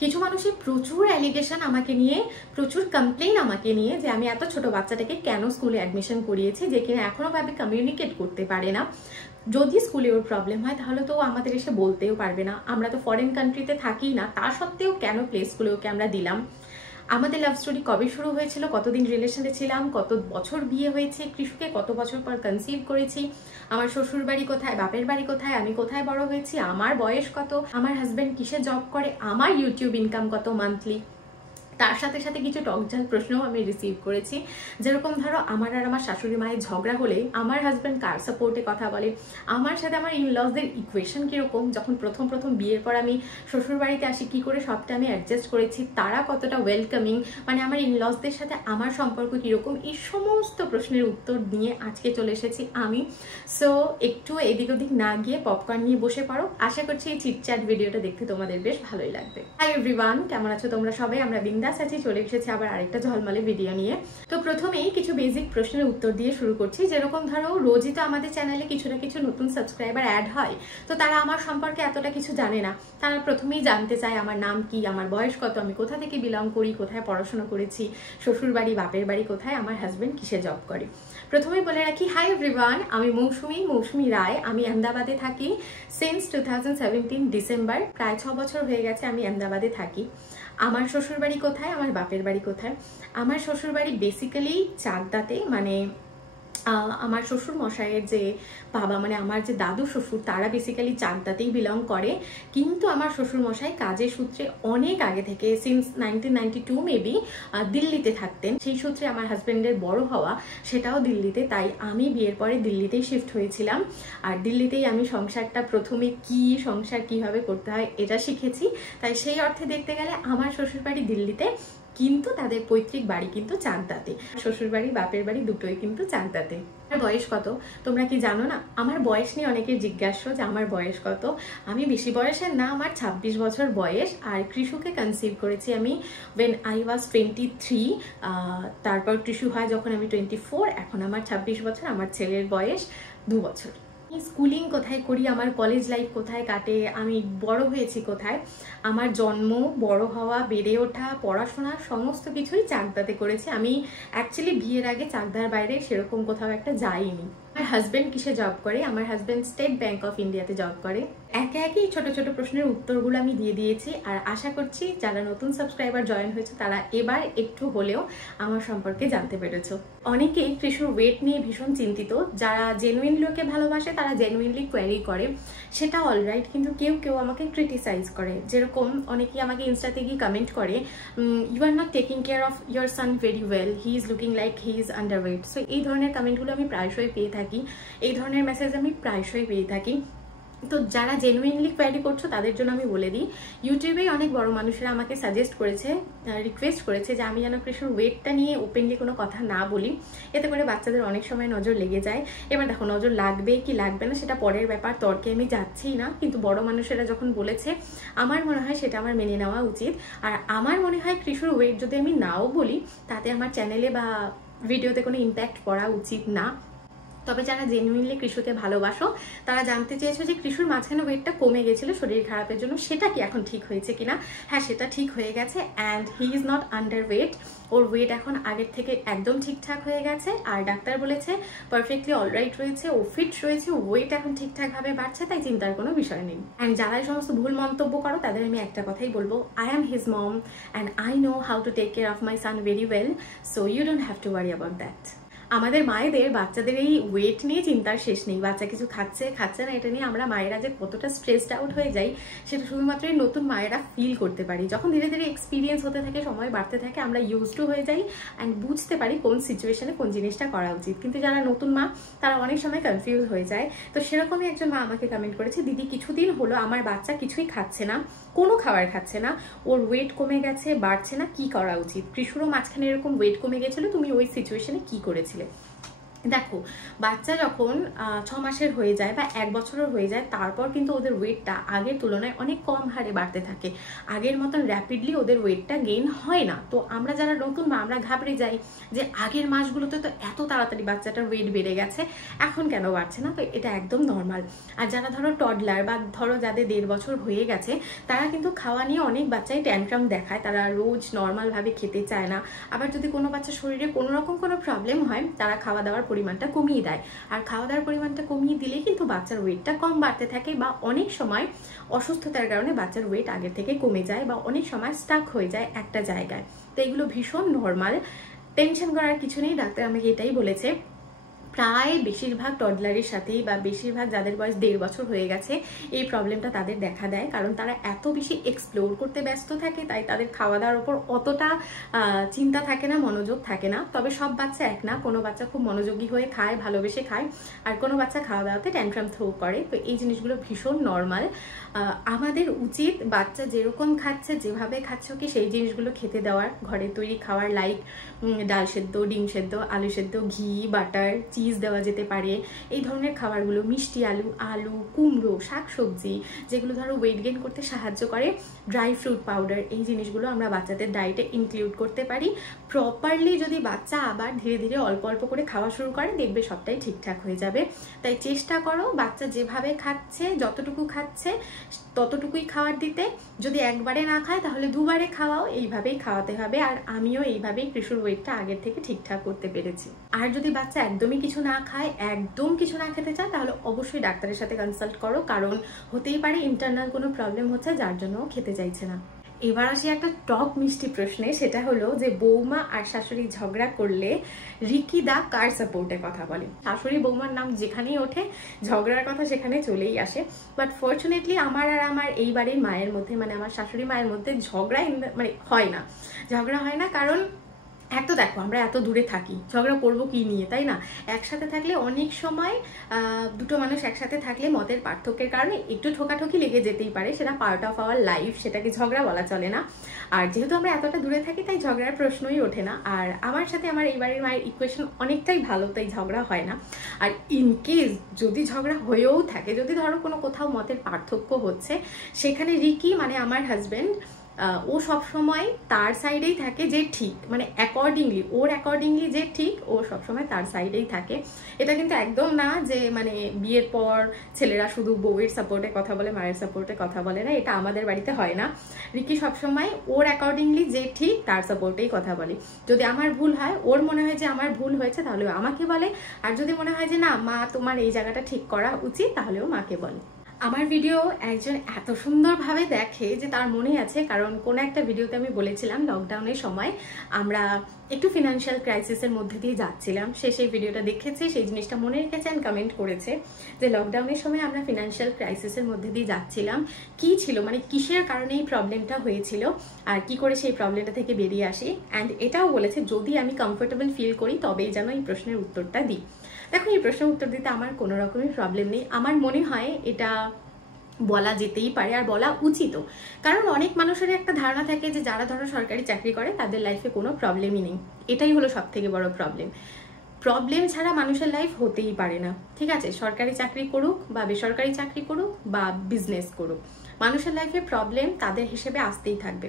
কিছু মানুষের প্রচুর অ্যালিগেশন আমাকে নিয়ে, প্রচুর কমপ্লেইন আমাকে নিয়ে যে আমি এত ছোট বাচ্চাটাকে কেন স্কুলে অ্যাডমিশন করিয়েছি, যে কিনা এখনো ভাবে কমিউনিকেট করতে পারে না। যদি স্কুলে ওর প্রবলেম হয় তাহলে তো আমাদের এসে বলতেও পারবে না। আমরা তো ফরেন কান্ট্রিতে থাকি না, তা সত্ত্বেও কেন প্লে স্কুলে ওকে আমরা দিলাম। আমাদের লাভ স্টোরি কবে শুরু হয়েছিল, কতদিন রিলেশনে ছিলাম, কত বছর বিয়ে হয়েছে, কৃষুকে কত বছর পর কনসিভ করেছি, আমার শ্বশুর বাড়ি কোথায়, বাপের বাড়ি কোথায়, আমি কোথায় বড় হয়েছি, আমার বয়স কত, আমার হাজব্যান্ড কিসে জব করে, আমার ইউটিউব ইনকাম কত মান্থলি। তার সাথে সাথে কিছু টকঝাল প্রশ্নও আমি রিসিভ করেছি, যেরকম ধরো আমার আর আমার শাশুড়ি মায়ের ঝগড়া হলে আমার হাজব্যান্ড কার সাপোর্টে কথা বলে, আমার সাথে আমার ইনলসদের ইকুয়েশন কীরকম, যখন প্রথম বিয়ের পর আমি শ্বশুর বাড়িতে আসি কী করে সবটা আমি অ্যাডজাস্ট করেছি, তারা কতটা ওয়েলকামিং, মানে আমার ইনলসদের সাথে আমার সম্পর্ক কীরকম, এই সমস্ত প্রশ্নের উত্তর নিয়ে আজকে চলে এসেছি আমি। সো একটু এদিক ওদিক না গিয়ে পপকর্ন নিয়ে বসে পড়ো, আশা করছি এই চিটচ্যাট ভিডিওটা দেখতে তোমাদের বেশ ভালোই লাগবে। হাই এভরিওয়ান, কেমন আছো তোমরা সবাই? আমরা বিন্দাস আছি, চলে এসেছি আবার আরেকটা ঝলমলে ভিডিও নিয়ে। তো প্রথমেই কিছু বেসিক প্রশ্নের উত্তর দিয়ে শুরু করছি। যেরকম ধরো রোজই তো আমাদের চ্যানেলে কিছু না কিছু নতুন সাবস্ক্রাইবার অ্যাড হয়, তো তারা আমার সম্পর্কে এতটা কিছু জানে না। তারা প্রথমেই জানতে চায় আমার নাম কি, আমার বয়স কত, আমি কোথা থেকে বিলং করি, কোথায় পড়াশোনা করেছি, শ্বশুর বাড়ি বাপের বাড়ি কোথায়, আমার হাজব্যান্ড কিসে জব করে। প্রথমেই বলে রাখি, হাই এভরিওয়ান, আমি মৌসুমী রায়, আমি আহমেদাবাদে থাকি সিন্স 2017 ডিসেম্বর, প্রায় 6 বছর হয়ে গেছে আমি আহমেদাবাদে থাকি। আমার শ্বশুর বাড়ি কোথায়, আমার বাপের বাড়ি কোথায়? আমার শ্বশুর বাড়ি বেসিক্যালি চাকদাতে, মানে আমার শ্বশুর মশাইয়ের যে বাবা, মানে আমার যে দাদু শ্বশুর, তারা বেসিক্যালি চাকদাতেই বিলং করে। কিন্তু আমার শ্বশুর মশাই কাজের সূত্রে অনেক আগে থেকে সিন্স 1992 মেবি দিল্লিতে থাকতেন। সেই সূত্রে আমার হাজব্যান্ডের বড় হওয়া সেটাও দিল্লিতে, তাই আমি বিয়ের পরে দিল্লিতেই শিফট হয়েছিলাম। আর দিল্লিতেই আমি সংসারটা প্রথমে সংসার কিভাবে করতে হয় এটা শিখেছি। তাই সেই অর্থে দেখতে গেলে আমার শ্বশুর বাড়ি দিল্লিতে, কিন্তু তাদের পৈতৃক বাড়ি কিন্তু চাকদাতে। শ্বশুর বাড়ি বাপের বাড়ি দুটোই কিন্তু চাকদাতে। আমার বয়স কত তোমরা কি জানো না? আমার বয়স নিয়ে অনেকের জিজ্ঞাসা যে আমার বয়স কত। আমি বেশি বয়সের না, আমার 26 বছর বয়স। আর কৃষুকে কনসিভ করেছি আমি when I was 23, তারপর কৃষু হয় যখন আমি 24, এখন আমার 26 বছর, আমার ছেলের বয়স 2 বছর। স্কুলিং কোথায় করি, আমার কলেজ লাইফ কোথায় কাটে, আমি বড় হয়েছি কোথায়, আমার জন্ম, বড় হওয়া, বেড়ে ওঠা, পড়াশোনা সমস্ত কিছুই চাকদাতে করেছি। আমি অ্যাকচুয়ালি বিয়ের আগে চাকদার বাইরে সেরকম কোথাও একটা যাইনি। আমার হাজব্যান্ড কিসে জব করে? আমার হাজব্যান্ড স্টেট ব্যাংক অফ ইন্ডিয়াতে জব করে। একে একে ছোট ছোট প্রশ্নের উত্তরগুলো আমি দিয়ে দিয়েছি। আর আশা করছি যারা নতুন সাবস্ক্রাইবার জয়েন হয়েছে তারা এবার একটু হলেও আমার সম্পর্কে জানতে পেরেছো। অনেকেই কৃষ্ণর ওয়েট নিয়ে ভীষণ চিন্তিত। যারা জেনুইন লোকে ভালোবাসে তারা জেনুইনলি কোয়ারি করে, সেটা অলরাইট। কিন্তু কেউ কেউ আমাকে ক্রিটিসাইজ করে, যেরকম অনেকেই আমাকে ইনস্টাতে গিয়ে কমেন্ট করে, you are not taking care of your son very well, he is looking like he is underweight. So এই ধরনের কমেন্টগুলো আমি প্রায়শই পেয়ে থাকি, এই ধরনের মেসেজ আমি প্রায়শই পেয়ে থাকি। তো যারা জেনুইনলি কোয়ারি করছো তাদের জন্য আমি বলে দিই, ইউটিউবে অনেক বড় মানুষেরা আমাকে সাজেস্ট করেছে, রিকোয়েস্ট করেছে যে আমি যেন কৃষ্ণর ওয়েটটা নিয়ে ওপেনলি কোনো কথা না বলি, এতে করে বাচ্চাদের অনেক সময় নজর লেগে যায়। এবার দেখো, নজর লাগবে কি লাগবে না সেটা পরের ব্যাপার, তর্কে আমি যাচ্ছি না। কিন্তু বড় মানুষেরা যখন বলেছে, আমার মনে হয় সেটা আমার মেনে নেওয়া উচিত। আর আমার মনে হয় কৃষ্ণর ওয়েট যদি আমি নাও বলি তাতে আমার চ্যানেলে বা ভিডিওতে কোনো ইম্প্যাক্ট পড়া উচিত না। তবে যারা জেনুইনলি কৃষুকে ভালোবাসো তারা জানতে চেয়েছো যে কৃষুর মাঝখানে ওয়েটটা কমে গেছিল শরীর খারাপের জন্য, সেটা কি এখন ঠিক হয়েছে কিনা? হ্যাঁ, সেটা ঠিক হয়ে গেছে। And he is not underweight, ওর ওয়েট এখন আগের থেকে একদম ঠিকঠাক হয়ে গেছে। আর ডাক্তার বলেছে পারফেক্টলি অলরাইট রয়েছে, ও ফিট রয়েছে, ওয়েট এখন ঠিকঠাকভাবে বাড়ছে, তাই চিন্তার কোনো বিষয় নেই। অ্যান্ড যারা এই সমস্ত ভুল মন্তব্য করো তাদের আমি একটা কথাই বলবো, I am his mom and I know how to take care of my son very well, so you don't have to worry about that. আমাদের মায়েদের বাচ্চাদের এই ওয়েট নিয়ে চিন্তার শেষ নেই। বাচ্চা কিছু খাচ্ছে না এটা নিয়ে আমরা মায়েরা যে কতটা স্ট্রেসড আউট হয়ে যাই সেটা শুধুমাত্র এই নতুন মায়েরা ফিল করতে পারি। যখন ধীরে ধীরে এক্সপিরিয়েন্স হতে থাকে, সময় বাড়তে থাকে, আমরা ইউজ টু হয়ে যাই অ্যান্ড বুঝতে পারি কোন সিচুয়েশনে কোন জিনিসটা করা উচিত। কিন্তু যারা নতুন মা তারা অনেক সময় কনফিউজ হয়ে যায়। তো সেরকমই একজন মা আমাকে কমেন্ট করেছে, দিদি কিছুদিন হলো আমার বাচ্চা কিছুই খাচ্ছে না, কোনো খাবার খাচ্ছে না, ওর ওয়েট কমে গেছে, বাড়ছে না, কি করা উচিত? কৃষুরও মাঝখানে এরকম ওয়েট কমে গেছিলো, তুমি ওই সিচুয়েশনে কি করেছিলে? দেখো, বাচ্চা যখন 6 মাসের হয়ে যায় বা 1 বছরের হয়ে যায়, তারপর কিন্তু ওদের ওয়েটটা আগের তুলনায় অনেক কম হারে বাড়তে থাকে। আগের মতন র্যাপিডলি ওদের ওয়েটটা গেইন হয় না। তো আমরা যারা নতুন বা আমরা ঘাবড়ে যাই যে আগের মাসগুলোতে তো এত তাড়াতাড়ি বাচ্চাটার ওয়েট বেড়ে গেছে, এখন কেন বাড়ছে না। তো এটা একদম নর্মাল। আর যারা ধরো টডলার বা ধরো যাদের 1.5 বছর হয়ে গেছে, তারা কিন্তু খাওয়া নিয়ে অনেক বাচ্চাই ট্যান্ট্রাম দেখায়, তারা রোজ নর্মালভাবে খেতে চায় না। আবার যদি কোনো বাচ্চার শরীরে কোনো রকম কোনো প্রবলেম হয়, তারা খাওয়া দাওয়ার পরিমাণটা কমিয়ে দেয়। আর খাওয়া দাওয়ার পরিমাণটা কমিয়ে দিলে কিন্তু বাচ্চার ওয়েটটা কম বাড়তে থাকে, বা অনেক সময় অসুস্থতার কারণে বাচ্চার ওয়েট আগের থেকে কমে যায়, বা অনেক সময় স্টাক হয়ে যায় একটা জায়গায়। তো এগুলো ভীষণ নর্মাল, টেনশন করার কিছু নেই। ডাক্তার আমাকে এটাই বলেছে। প্রায় বেশিরভাগ টডলারের সাথেই বা বেশিরভাগ যাদের বয়স 1.5 বছর হয়ে গেছে, এই প্রবলেমটা তাদের দেখা দেয়। কারণ তারা এত বেশি এক্সপ্লোর করতে ব্যস্ত থাকে, তাই তাদের খাওয়া দাওয়ার উপর অতটা চিন্তা থাকে না, মনোযোগ থাকে না। তবে সব বাচ্চা এক না, কোনো বাচ্চা খুব মনোযোগী হয়ে খায়, ভালোবেসে খায়, আর কোনো বাচ্চা খাওয়া দাওয়াতে ট্যান্ট্রাম থ্রো করে। তো এই জিনিসগুলো ভীষণ নর্মাল। আমাদের উচিত বাচ্চা যেরকম খাচ্ছে, যেভাবে খাচ্ছে ওকে সেই জিনিসগুলো খেতে দেওয়ার, ঘরে তৈরি খাওয়ার, লাইক ডাল সেদ্ধ, ডিম সেদ্ধ, আলু সেদ্ধ, ঘি, বাটার, চিজ দেওয়া যেতে পারে। এই ধরনের খাবারগুলো, মিষ্টি আলু, কুমড়ো, শাকসবজি, যেগুলো ধরো ওয়েট গেইন করতে সাহায্য করে, ড্রাই ফ্রুট পাউডার, এই জিনিসগুলো আমরা বাচ্চাদের ডায়েটে ইনক্লুড করতে পারি। প্রপারলি যদি বাচ্চা আবার ধীরে ধীরে অল্প অল্প করে খাওয়া শুরু করে, দেখবে সবটাই ঠিকঠাক হয়ে যাবে। তাই চেষ্টা করো বাচ্চা যেভাবে খাচ্ছে, যতটুকু খাচ্ছে ততটুকুই খাবার দিতে। যদি একবারে না খায় তাহলে 2 বারে খাওয়াও, এইভাবেই খাওয়াতে হবে। আর আমিও এইভাবেই কৃষুর ওয়েটটা আগের থেকে ঠিকঠাক করতে পেরেছি। আর যদি বাচ্চা একদমই কিছু না খায়, একদম কিছু না খেতে চায়, তাহলে অবশ্যই ডাক্তারের সাথে কনসাল্ট করো, কারণ হতেই পারে ইন্টারনাল কোনো প্রবলেম হচ্ছে যার জন্য খেতে চাইছে না। এবার আসি একটা টক মিষ্টি প্রশ্নে, সেটা হলো যে বৌমা আর শাশুড়ি ঝগড়া করলে রিকি দা কার সাপোর্টে কথা বলে। শাশুড়ি বৌমার নাম যেখানেই ওঠে, ঝগড়ার কথা সেখানে চলেই আসে। বাট ফর্চুনেটলি আমার আর আমার এই বাড়ির মায়ের মধ্যে, মানে আমার শাশুড়ি মায়ের মধ্যে ঝগড়া হয় না। কারণ এক তো দেখো, আমরা এত দূরে থাকি, ঝগড়া করবো কি নিয়ে, তাই না? একসাথে থাকলে অনেক সময় দুটো মানুষ একসাথে থাকলে মতের পার্থক্যের কারণে একটু ঠোকাঠকি লেগে যেতেই পারে, সেটা পার্ট অফ আওয়ার লাইফ, সেটাকে ঝগড়া বলা চলে না। আর যেহেতু আমরা এতটা দূরে থাকি, তাই ঝগড়ার প্রশ্নই ওঠে না। আর আমার সাথে আমার এই বাড়ির মায়ের ইকুয়েশন অনেকটাই ভালো, তাই ঝগড়া হয় না। আর ইনকেস যদি ঝগড়া হয়েও থাকে, যদি ধরো কোনো কোথাও মতের পার্থক্য হচ্ছে, সেখানে রিকি মানে আমার হাজব্যান্ড, ও সবসময় তার সাইডেই থাকে যে ঠিক, মানে ওর অ্যাকর্ডিংলি যে ঠিক, ও সবসময় তার সাইডেই থাকে। এটা কিন্তু একদম না যে মানে বিয়ের পর ছেলেরা শুধু বউয়ের সাপোর্টে কথা বলে, মায়ের সাপোর্টে কথা বলে না, এটা আমাদের বাড়িতে হয় না। রিকি সবসময় ওর অ্যাকর্ডিংলি যে ঠিক তার সাপোর্টেই কথা বলে। যদি আমার ভুল হয়, ওর মনে হয় যে আমার ভুল হয়েছে, তাহলে আমাকে বলে। আর যদি মনে হয় যে না মা তোমার এই জায়গাটা ঠিক করা উচিত, তাহলেও মাকে বলে। আমার ভিডিও একজন এত সুন্দরভাবে দেখে যে তার মনে আছে, কারণ কোনো একটা ভিডিওতে আমি বলেছিলাম লকডাউনের সময় আমরা একটু ফিনান্সিয়াল ক্রাইসিসের মধ্যে দিয়ে যাচ্ছিলাম। সে সেই ভিডিওটা দেখেছে, সেই জিনিসটা মনে রেখেছে অ্যান্ড কমেন্ট করেছে যে লকডাউনের সময় আমরা ফিনান্সিয়াল ক্রাইসিসের মধ্যে দিয়ে যাচ্ছিলাম, কি ছিল মানে কিসের কারণে এই প্রবলেমটা হয়েছিল আর কি করে সেই প্রবলেমটা থেকে বেরিয়ে আসি। অ্যান্ড এটাও বলেছে যদি আমি কমফোর্টেবল ফিল করি তবেই যেন এই প্রশ্নের উত্তরটা দিই। দেখো, এই প্রশ্নের উত্তর দিতে আমার কোনো রকমের প্রবলেম নেই। আমার মনে হয় এটা বলা যেতেই পারে আর বলা উচিতও, কারণ অনেক মানুষের একটা ধারণা থাকে যে যারা ধরো সরকারি চাকরি করে তাদের লাইফে কোনো প্রবলেমই নেই। এটাই হলো সব থেকে বড় প্রবলেম ছাড়া মানুষের লাইফ হতেই পারে না। ঠিক আছে, সরকারি চাকরি করুক বা বেসরকারি চাকরি করুক বা বিজনেস করুক, মানুষের লাইফে প্রবলেম তাদের হিসেবে আসতেই থাকবে।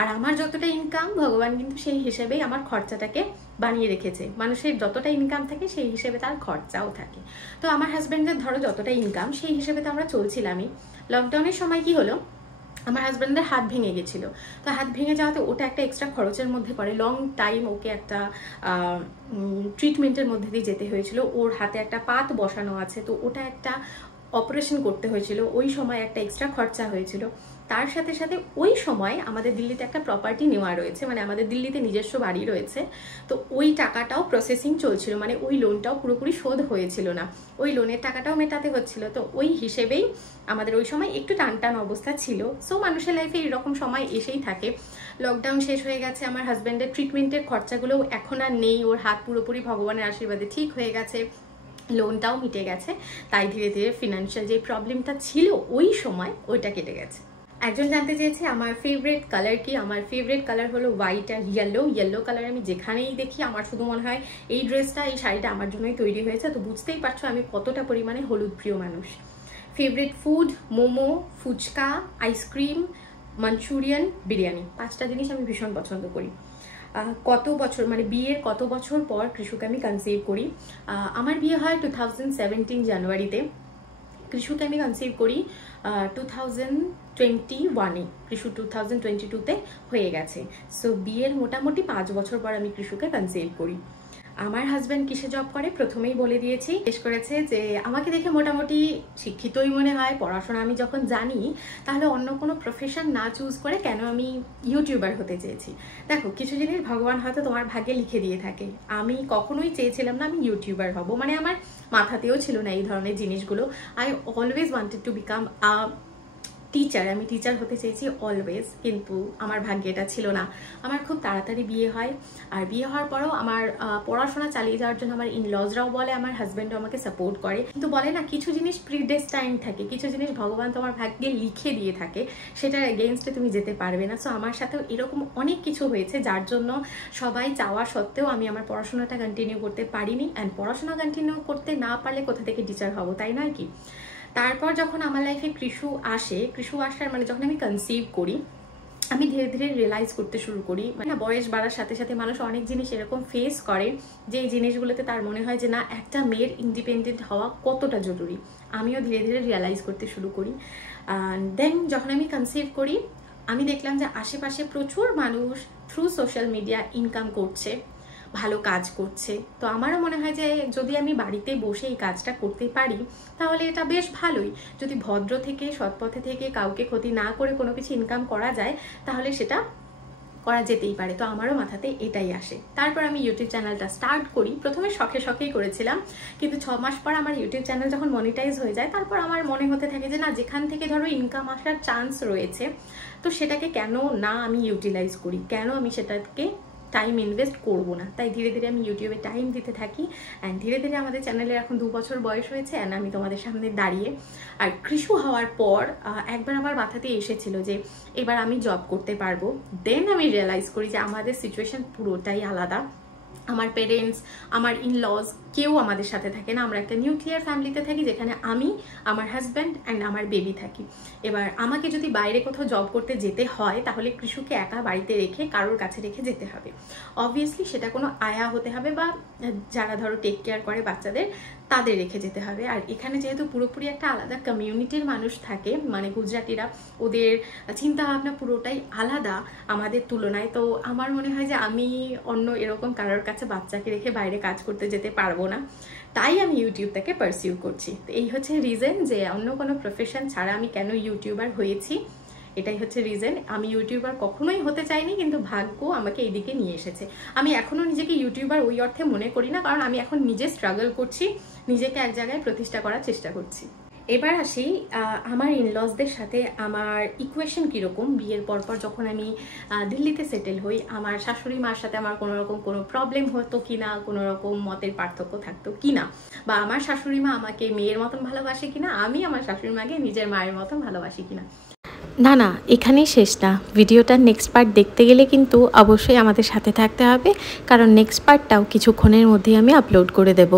আর আমার যতটা ইনকাম, ভগবান কিন্তু সেই হিসেবেই আমার খরচাটাকে বানিয়ে রেখেছে। মানুষের যতটা ইনকাম থাকে সেই হিসেবে তার খরচাও থাকে। তো আমার হাজব্যান্ডের ধরো যতটা ইনকাম, সেই হিসেবে তো আমরা চলছিলামই। লকডাউনের সময় কি হলো, আমার হাজব্যান্ডের হাত ভেঙে গেছিলো। তো হাত ভেঙে যাওয়াতে ওটা একটা এক্সট্রা খরচের মধ্যে পড়ে। লং টাইম ওকে একটা ট্রিটমেন্টের মধ্যে দিয়ে যেতে হয়েছিল। ওর হাতে একটা পাত বসানো আছে, তো ওটা একটা অপারেশন করতে হয়েছিল। ওই সময় একটা এক্সট্রা খরচা হয়েছিল। তার সাথে সাথে ওই সময় আমাদের দিল্লিতে একটা প্রপার্টি নেওয়া রয়েছে, মানে আমাদের দিল্লিতে নিজস্ব বাড়ি রয়েছে। তো ওই টাকাটাও প্রসেসিং চলছিল, মানে ওই লোনটাও পুরোপুরি শোধ হয়েছিল না, ওই লোনের টাকাটাও মেটাতে হচ্ছিল। তো ওই হিসেবেই আমাদের ওই সময় একটু টান অবস্থা ছিল। সো মানুষের লাইফে এরকম সময় এসেই থাকে। লকডাউন শেষ হয়ে গেছে, আমার হাজব্যান্ডের ট্রিটমেন্টের খরচাগুলোও এখন আর নেই, ওর হাত পুরোপুরি ভগবানের আশীর্বাদে ঠিক হয়ে গেছে, লোনটাও মিটে গেছে। তাই ধীরে ধীরে ফিনান্সিয়াল যে প্রবলেমটা ছিল ওই সময়, ওইটা কেটে গেছে। একজন জানতে চেয়েছে আমার ফেভারিট কালার কি। আমার ফেভারিট কালার হলো হোয়াইট আর ইয়েলো। ইয়েলো কালার আমি যেখানেই দেখি আমার শুধু মনে হয় এই ড্রেসটা, এই শাড়িটা আমার জন্যই তৈরি হয়েছে। তো বুঝতেই পারছো আমি কতটা পরিমাণে হলুদ প্রিয় মানুষ। Favourite food momo, phuchka, ice cream, Manchurian, biryani. 5টা জিনিস আমি ভীষণ পছন্দ করি। কত বছর মানে বিয়ের কত বছর পর কৃষুকে আমি কনসিভ করি। আমার বিয়ে হয় 2017 জানুয়ারিতে। কৃষুকে আমি কনসিভ করি 2021-এ। কৃষু 2022-তে হয়ে গেছে। সো বিয়ের মোটামুটি 5 বছর পর আমি কৃষুকে কনসিভ করি। আমার হাজব্যান্ড কিসে জব করে প্রথমেই বলে দিয়েছি। জিজ্ঞেস করেছে যে আমাকে দেখে মোটামুটি শিক্ষিতই মনে হয়, পড়াশোনা আমি যখন জানি তাহলে অন্য কোনো প্রফেশন না চুজ করে কেন আমি ইউটিউবার হতে চেয়েছি। দেখো কিছু জিনিস ভগবান হয়তো তোমার ভাগ্যে লিখে দিয়ে থাকে। আমি কখনোই চেয়েছিলাম না আমি ইউটিউবার হব, মানে আমার মাথাতেও ছিল না এই ধরনের জিনিসগুলো। I always wanted to become teacher. আমি টিচার হতে চেয়েছি অলওয়েজ, কিন্তু আমার ভাগ্যে এটা ছিল না। আমার খুব তাড়াতাড়ি বিয়ে হয়, আর বিয়ে হওয়ার পরেও আমার পড়াশোনা চালিয়ে যাওয়ার জন্য আমার ইনলজরাও বলে, আমার হাজব্যান্ডও আমাকে সাপোর্ট করে। কিন্তু বলে না কিছু জিনিস প্রিডেস্টাইন থাকে, কিছু জিনিস ভগবান তোমার ভাগ্যে লিখে দিয়ে থাকে, সেটার এগেইনস্টে তুমি যেতে পারবে না। সো আমার সাথেও এরকম অনেক কিছু হয়েছে যার জন্য সবাই চাওয়া সত্ত্বেও আমি আমার পড়াশোনাটা কন্টিনিউ করতে পারিনি। অ্যান্ড পড়াশোনা কন্টিনিউ করতে না পারলে কোথা থেকে টিচার হব, তাই নয় কি? তারপর যখন আমার লাইফে কৃষু আসার মানে যখন আমি কনসিভ করি, আমি ধীরে ধীরে রিয়েলাইজ করতে শুরু করি। মানে বয়স বাড়ার সাথে সাথে মানুষ অনেক জিনিস এরকম ফেস করে যে এই জিনিসগুলোতে তার মনে হয় যে না, একটা মেয়ের ইন্ডিপেন্ডেন্ট হওয়া কতটা জরুরি। আমিও ধীরে ধীরে রিয়েলাইজ করতে শুরু করি। দেন যখন আমি কনসিভ করি আমি দেখলাম যে আশেপাশে প্রচুর মানুষ থ্রু সোশ্যাল মিডিয়া ইনকাম করছে, ভালো কাজ করছে। তো আমারও মনে হয় যে যদি আমি বাড়িতে বসে এই কাজটা করতে পারি তাহলে এটা বেশ ভালোই। যদি ভদ্র থেকে সৎপথে থেকে কাউকে ক্ষতি না করে কোনো কিছু ইনকাম করা যায় তাহলে সেটা করা যেতেই পারে। তো আমারও মাথাতে এটাই আসে। তারপর আমি ইউটিউব চ্যানেলটা স্টার্ট করি। প্রথমে শখেই করেছিলাম, কিন্তু 6 মাস পর আমার ইউটিউব চ্যানেল যখন মনিটাইজ হয়ে যায় তারপর আমার মনে হতে থাকে যে না, যেখান থেকে ধরো ইনকাম আসার চান্স রয়েছে তো সেটাকে কেন না আমি ইউটিলাইজ করি, কেন আমি সেটাকে টাইম ইনভেস্ট করব না। তাই ধীরে ধীরে আমি ইউটিউবে টাইম দিতে থাকি। অ্যান্ড ধীরে ধীরে আমাদের চ্যানেলের এখন 2 বছর বয়স হয়েছে, অ্যান্ড আমি তোমাদের সামনে দাঁড়িয়ে। আর কৃষু হওয়ার পর একবার আমার মাথাতে এসেছিল যে এবার আমি জব করতে পারবো। দেন আমি রিয়েলাইজ করি যে আমাদের সিচুয়েশন পুরোটাই আলাদা। আমার পেরেন্টস, আমার ইনলজ কেউ আমাদের সাথে থাকে না। আমরা একটা নিউক্লিয়ার ফ্যামিলিতে থাকি যেখানে আমি, আমার হাজব্যান্ড অ্যান্ড আমার বেবি থাকি। এবার আমাকে যদি বাইরে কোথাও জব করতে যেতে হয় তাহলে কৃষুকে একা বাড়িতে রেখে কারোর কাছে রেখে যেতে হবে। অবভিয়াসলি সেটা কোনো আয়া হতে হবে বা যারা ধরো টেক কেয়ার করে বাচ্চাদের তাদের রেখে যেতে হবে। আর এখানে যেহেতু পুরোপুরি একটা আলাদা কমিউনিটির মানুষ থাকে, মানে গুজরাটিরা, ওদের চিন্তাভাবনা পুরোটাই আলাদা আমাদের তুলনায়। তো আমার মনে হয় যে আমি অন্য এরকম কারোর কাছে বাচ্চাকে রেখে বাইরে কাজ করতে যেতে পারবো না। তাই আমি ইউটিউবটাকে পারসিউ করছি। তো এই হচ্ছে রিজন যে অন্য কোনো প্রফেশন ছাড়া আমি কেন ইউটিউবার হয়েছি। এটাই হচ্ছে রিজন। আমি ইউটিউবার কখনোই হতে চাইনি, কিন্তু ভাগ্য আমাকে এইদিকে নিয়ে এসেছে। আমি এখনো নিজেকে ইউটিউবার ওই অর্থে মনে করি না, কারণ আমি এখন নিজে স্ট্রাগল করছি, নিজেকে এক জায়গায় প্রতিষ্ঠা করার চেষ্টা করছি। এবার আসি আমার ইনলজদের সাথে আমার ইকুয়েশন কীরকম। বিয়ের পরপর যখন আমি দিল্লিতে সেটেল হই, আমার শাশুড়ি মার সাথে আমার কোনো রকম কোনো প্রবলেম হতো কিনা, কোনো রকম মতের পার্থক্য থাকতো কিনা, বা আমার শাশুড়ি মা আমাকে মেয়ের মতন ভালোবাসে কিনা, আমি আমার শাশুড়ি মাকে নিজের মায়ের মতন ভালোবাসি কিনা। না, এখানেই শেষ না। ভিডিওটার নেক্সট পার্ট দেখতে গেলে কিন্তু অবশ্যই আমাদের সাথে থাকতে হবে, কারণ নেক্সট পার্টটাও কিছুক্ষণের মধ্যেই আমি আপলোড করে দেব।